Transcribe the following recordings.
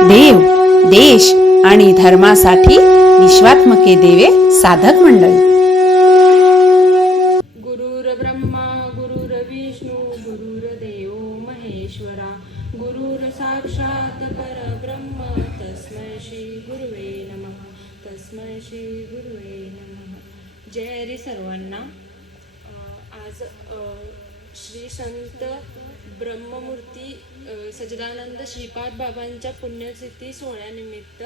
देव देश आणि धर्मासाठी विश्वात्मके देवे साधक मंडळी. गुरुर ब्रह्मा गुरुर विष्णू गुरुर्देव महेश्वरा गुरुर साक्षात परब्रह्म तस्मै श्री गुरुवे नमः तस्मै श्री गुरुवे नमः. जय हरी सर्वांना. आज अं, श्री संत ब्रह्ममूर्ती सजदानंद श्रीपाद बाबांच्या पुण्यतिथी सोहळ्यानिमित्त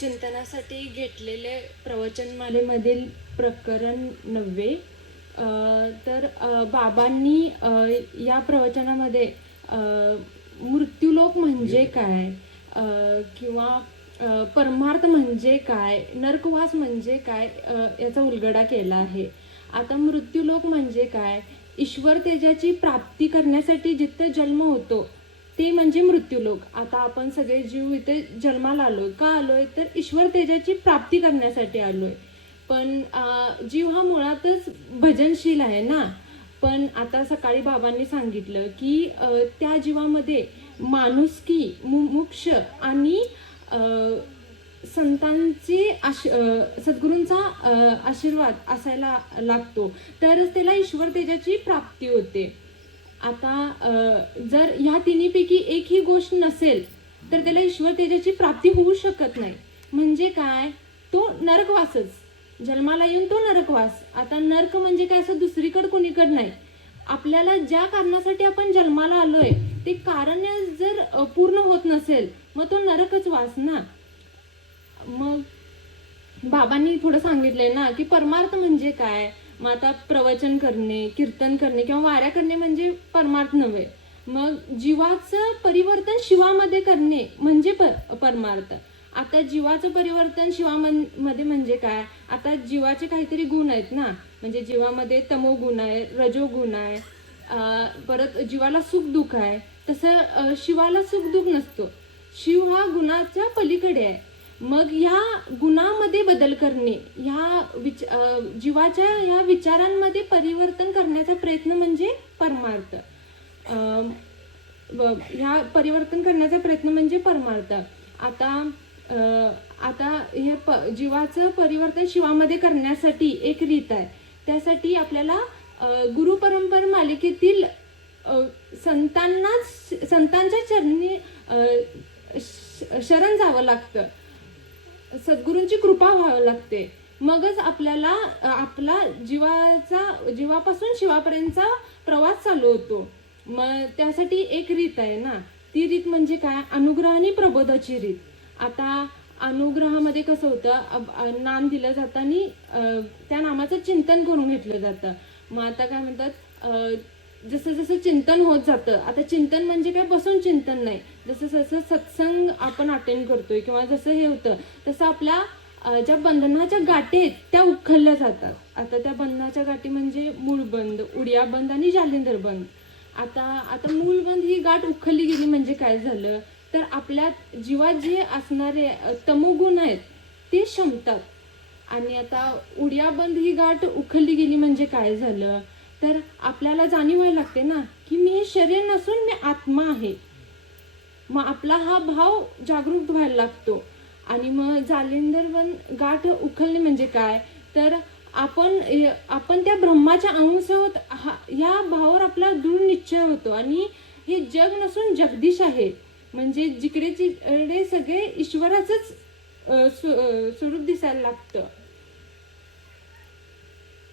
चिंतनासाठी घेतलेले प्रवचनमालेमधील प्रकरण नव्हे. तर बाबांनी या प्रवचनामध्ये मृत्यूलोक म्हणजे काय? किंवा परमार्थ म्हणजे काय? नरकवास म्हणजे काय? याचा उलगडा केला आहे. आता मृत्यूलोक म्हणजे काय? ईश्वर तेजाची प्राप्ती करण्यासाठी जिथं जन्म होतो ते म्हणजे मृत्यूलोक. आता आपण सगळे जीव इथे जन्माला आलोय. का आलोय? तर ईश्वर तेजाची प्राप्ती करण्यासाठी आलोय. पण जीव हा मुळातच भजनशील आहे ना? पण आता सकाळी बाबांनी सांगितलं की त्या जीवामध्ये माणुसकी मुमुक्ष आणि संतांची आश सद्गुरूंचा आशीर्वाद असायला लागतो. तरच त्याला ईश्वर तेजाची प्राप्ती होते. आता जर ह्या तिन्हीपैकी एक ही गोष्ट नसेल तर त्याला ईश्वर तेजाची प्राप्ती होऊ शकत नाही. म्हणजे काय? तो नरकवासच. जन्माला येऊन तो नरकवास. आता नरक म्हणजे काय असं दुसरीकडे कोणीकडे नाही. आपल्याला ज्या कारणासाठी आपण जन्माला आलोय ते कारण जर पूर्ण होत नसेल मग तो नरकच वास ना. मग बाबांनी थोडं सांगितलंय ना की परमार्थ म्हणजे काय? मग आता प्रवचन करणे कीर्तन करणे किंवा वाऱ्या करणे म्हणजे परमार्थ नव्हे. मग जीवाचं परिवर्तन शिवामध्ये करणे म्हणजे पर परमार्थ. आता जीवाचं परिवर्तन शिवामध्ये म्हणजे काय? आता जीवाचे काहीतरी गुण आहेत ना. म्हणजे जीवामध्ये तमोगुण आहे रजोगुण आहे परत जीवाला सुख दुःख आहे. तसं शिवाला सुख दुःख नसतो. शिव हा गुणाच्या पलीकडे आहे. मग या गुणामध्ये बदल करणे ह्या विच जीवाच्या ह्या विचारांमध्ये परिवर्तन करण्याचा प्रयत्न म्हणजे परमार्थ. ह्या परिवर्तन करण्याचा प्रयत्न म्हणजे परमार्थ. आता आता हे प जीवाचं परिवर्तन शिवामध्ये करण्यासाठी एक रीत आहे. त्यासाठी आपल्याला गुरु गुरुपरंपरा मालिकेतील संतांनाच संतांच्या चरणी श- शरण जावं लागतं. सद्गुरूंची कृपा व्हावी लागते. मगच आपल्याला आपला जीवाचा जीवापासून शिवापर्यंतचा प्रवास चालू होतो. मग त्यासाठी एक रीत आहे ना. ती रीत म्हणजे काय? अनुग्रह आणि प्रबोधाची रीत. आता अनुग्रहामध्ये कसं होतं? अब- नाम दिलं जातं आणि त्या नामाचं चिंतन करून घेतलं जातं. मग आता काय म्हणतात? जसं जसं चिंतन होत जातं आता चिंतन म्हणजे काय? बसून चिंतन नाही. जसं जसं सत्संग आपण अटेंड करतोय किंवा जसं हे होतं तसं आपल्या ज्या बंधनाच्या गाठी आहेत त्या उखलल्या जातात. आता त्या बंधनाच्या गाठी म्हणजे मूळबंद उडिया बंद आणि जालिंदर बंद आता आता मूळबंद ही गाठ उखलली गेली म्हणजे काय झालं? तर आपल्या जीवात जे असणारे तमोगुण आहेत ते शमतात. आणि आता उडियाबंद ही गाठ उखलली गेली म्हणजे काय झालं? तर आपल्याला जाणीव व्हायला लागते ना की मी हे शरीर नसून मी आत्मा आहे. मग आपला हा भाव जागरूक व्हायला लागतो. आणि मग जालिंदर वन गाठ उखलणे म्हणजे काय? तर आपण आपण त्या ब्रह्माच्या अंश होत हा- ह्या भावावर आपला दृढ निश्चय होतो. आणि हे जग नसून जगदीश आहे. म्हणजे जिकडे तिकडे सगळे ईश्वराचंच स्वरूप दिसायला लागतं.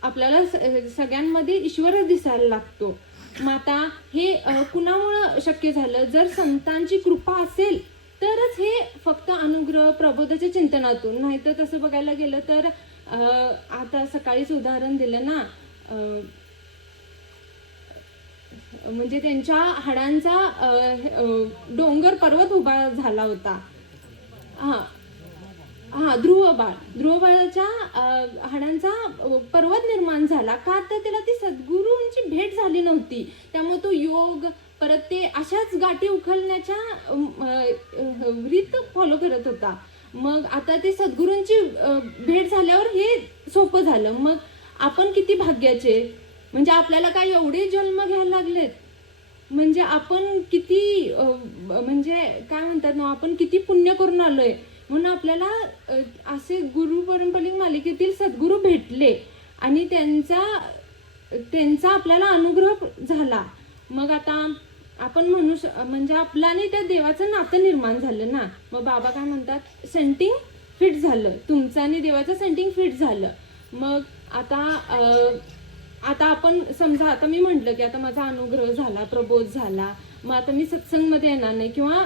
आपल्याला स- सगळ्यांमध्ये ईश्वरच दिसायला लागतो. माता हे कुणामुळं शक्य झालं? जर संतांची कृपा असेल तरच हे फक्त अनुग्रह प्रबोधाच्या चिंतनातून. नाहीतर तसं बघायला गेलं तर आता सकाळीच उदाहरण दिलं ना म्हणजे त्यांच्या हाडांचा डोंगर पर्वत उभा झाला होता. हां. हा ध्रुवबाळ ध्रुवबाळाच्या हाडांचा पर्वत निर्माण झाला. का तर त्याला ती सद्गुरूंची भेट झाली नव्हती. त्यामुळे तो योग परत ते अशाच गाठी उखलण्याच्या रीत फॉलो करत होता. मग आता ते सद्गुरूंची भेट झाल्यावर हे सोपं झालं. मग आपण किती भाग्याचे? म्हणजे आपल्याला काय एवढे जन्म घ्यायला लागलेत? म्हणजे आपण किती म्हणजे काय म्हणतात ना आपण किती पुण्य करून आलोय? म्हणून आपल्याला असे गुरु परंपरिक मालिकेतील सद्गुरू भेटले आणि त्यांचा त्यांचा आपल्याला अनुग्रह झाला. मग आता आपण म्हणू श म्हणजे आपलं आणि त्या देवाचं नातं निर्माण झालं ना. मग बाबा काय म्हणतात सेंटिंग फिट झालं. तुमचं आणि देवाचं सेंटिंग फिट झालं. मग आता आता आपण समजा आता मी म्हटलं की आता माझा अनुग्रह झाला प्रबोध झाला. मग आता मी सत्संगमध्ये येणार नाही किंवा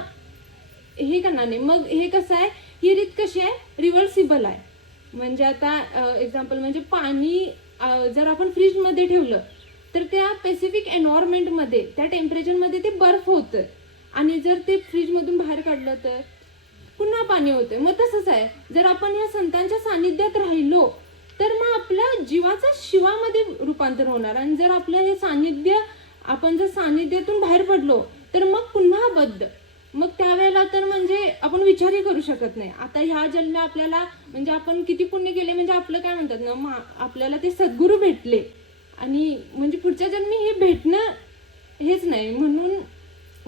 हे करणार नाही. मग हे कसं आहे? ही रीत कशी आहे? रिव्हर्सिबल आहे. म्हणजे आता एक्झाम्पल म्हणजे पाणी जर आपण फ्रीजमध्ये ठेवलं तर त्या स्पेसिफिक एन्व्हायरमेंटमध्ये त्या टेम्परेचरमध्ये ते बर्फ होतं. आणि जर ते फ्रीजमधून बाहेर काढलं तर पुन्हा पाणी होतं. मग तसंच आहे. जर आपण या संतांच्या सानिध्यात राहिलो तर मग आपल्या जीवाचं शिवामध्ये रूपांतर होणार. आणि जर आपलं हे सानिध्य आपण जर सानिध्यातून बाहेर पडलो तर मग पुन्हा बद्ध. मग त्यावेळेला तर म्हणजे आपण विचारही करू शकत नाही. आता ह्या जन्म आपल्याला म्हणजे आपण किती पुण्य केले म्हणजे आपलं काय म्हणतात ना मा- आपल्याला ते सद्गुरू भेटले. आणि म्हणजे पुढच्या जन्मी हे भेटणं हेच नाही. म्हणून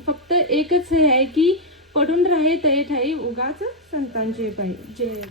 फक्त एकच हे आहे की पडून राहे तये ठाई. उगाच संतांचे पाहिजे जय.